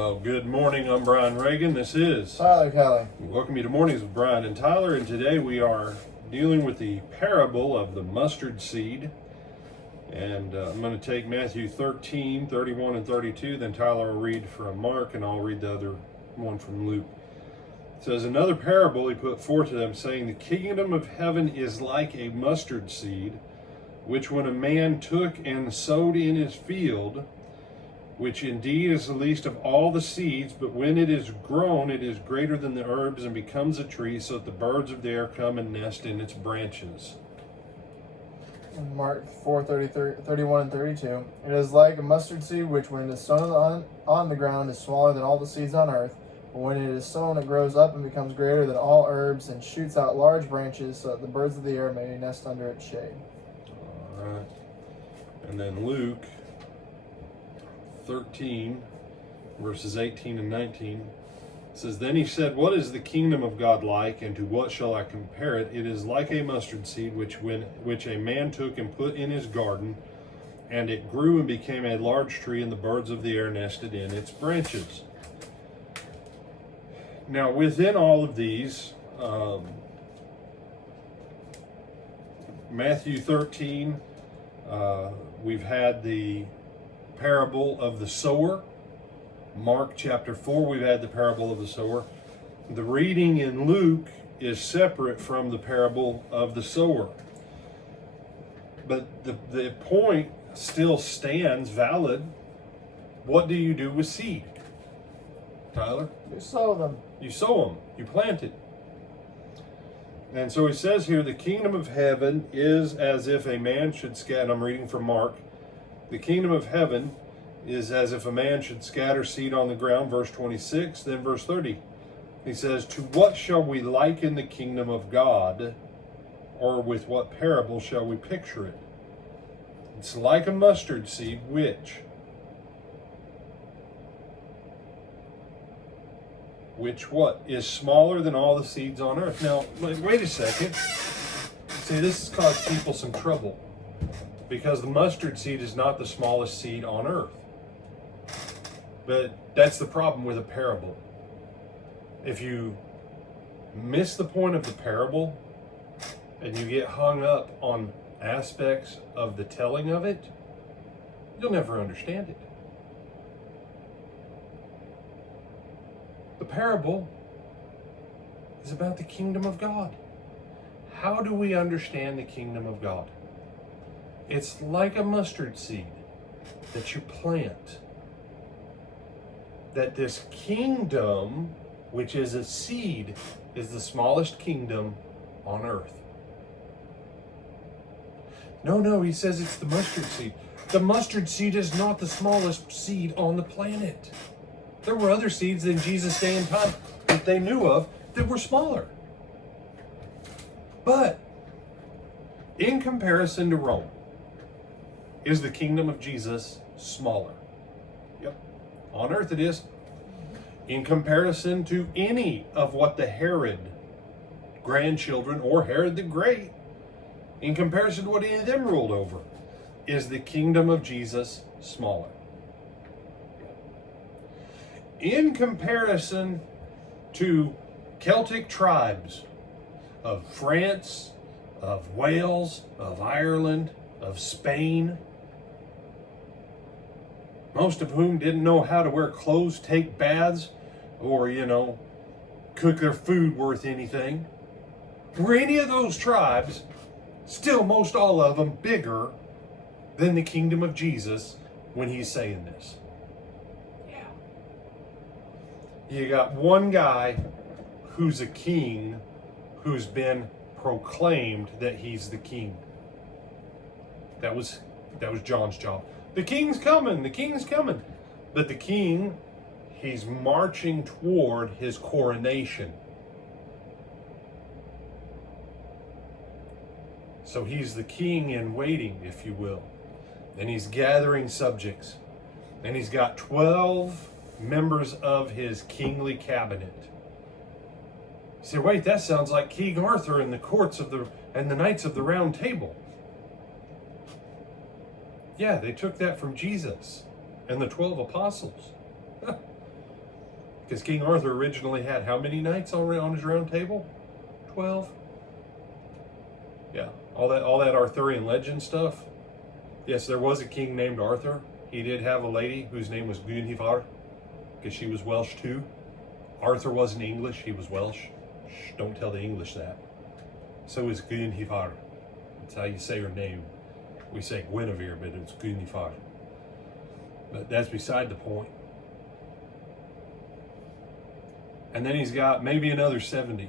Well, good morning. I'm Brian Reagan. This is Tyler Kelly. Welcome you to Mornings with Brian and Tyler. And today we are dealing with the parable of the mustard seed. And I'm going to take Matthew 13, 31, and 32. Then Tyler will read from Mark, and I'll read the other one from Luke. It says, "Another parable he put forth to them, saying, The kingdom of heaven is like a mustard seed, which when a man took and sowed in his field, which indeed is the least of all the seeds, but when it is grown, it is greater than the herbs and becomes a tree, so that the birds of the air come and nest in its branches." In Mark 4, 31 and 32. It is like a mustard seed, which when it is sown on the ground is smaller than all the seeds on earth. But when it is sown, it grows up and becomes greater than all herbs and shoots out large branches, so that the birds of the air may nest under its shade. All right. And then Luke 13, verses 18 and 19 says, "Then he said, What is the kingdom of God like, and to what shall I compare it? It is like a mustard seed, which a man took and put in his garden, and it grew and became a large tree, and the birds of the air nested in its branches." Now, within all of these, Matthew 13, we've had the parable of the sower. Mark chapter 4, we've had the parable of the sower. The reading in Luke is separate from the parable of the sower. But the point still stands valid. What do you do with seed? Tyler? You sow them. You sow them. You plant it. And so he says here, the kingdom of heaven is as if a man should scatter. I'm reading from Mark. The kingdom of heaven is as if a man should scatter seed on the ground, verse 26, then verse 30. He says, "To what shall we liken the kingdom of God, or with what parable shall we picture it? It's like a mustard seed, which what? Is smaller than all the seeds on earth." Now, wait a second. See, this has caused people some trouble, because the mustard seed is not the smallest seed on earth. But that's the problem with a parable. If you miss the point of the parable and you get hung up on aspects of the telling of it, you'll never understand it. The parable is about the kingdom of God. How do we understand the kingdom of God? It's like a mustard seed that you plant. That this kingdom, which is a seed, is the smallest kingdom on earth. No, he says it's the mustard seed. The mustard seed is not the smallest seed on the planet. There were other seeds in Jesus' day and time that they knew of that were smaller. But in comparison to Rome, is the kingdom of Jesus smaller? Yep. On earth it is. In comparison to any of what the Herod grandchildren or Herod the Great, in comparison to what any of them ruled over, is the kingdom of Jesus smaller? In comparison to Celtic tribes of France, of Wales, of Ireland, of Spain, most of whom didn't know how to wear clothes, take baths, or, cook their food worth anything. Were any of those tribes, still most all of them, bigger than the kingdom of Jesus when he's saying this? Yeah. You got one guy who's a king who's been proclaimed that he's the king. That was John's job. The king's coming, the king's coming. But the king, he's marching toward his coronation. So he's the king in waiting, if you will. And he's gathering subjects. And he's got 12 members of his kingly cabinet. You say, wait, that sounds like King Arthur in the courts and the Knights of the Round Table. Yeah, they took that from Jesus and the 12 apostles. Because King Arthur originally had how many knights on his round table? 12. Yeah, all that Arthurian legend stuff. Yes, there was a king named Arthur. He did have a lady whose name was Guinevere, because she was Welsh too. Arthur wasn't English, he was Welsh. Shh, don't tell the English that. So is Guinevere. That's how you say her name. We say Guinevere, but it's Guinevere. But that's beside the point. And then he's got maybe another 70.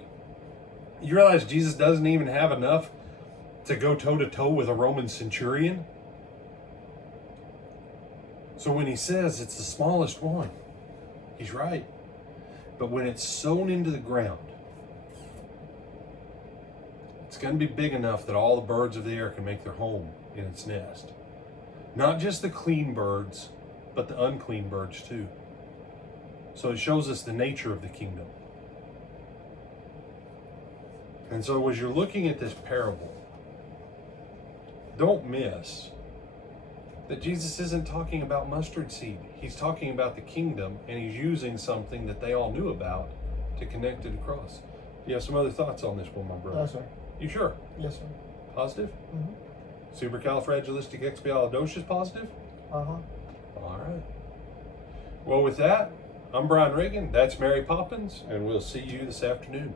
You realize Jesus doesn't even have enough to go toe-to-toe with a Roman centurion? So when he says it's the smallest one, he's right. But when it's sown into the ground, it's going to be big enough that all the birds of the air can make their home in its nest. Not just the clean birds, but the unclean birds too. So it shows us the nature of the kingdom. And so as you're looking at this parable, don't miss that Jesus isn't talking about mustard seed. He's talking about the kingdom, and he's using something that they all knew about to connect it across. Do you have some other thoughts on this one, my brother? No, sir. You sure? Yes, sir. Positive? Mm-hmm. Supercalifragilisticexpialidocious positive? Uh-huh. All right. Well, with that, I'm Brian Reagan. That's Mary Poppins, and we'll see you this afternoon.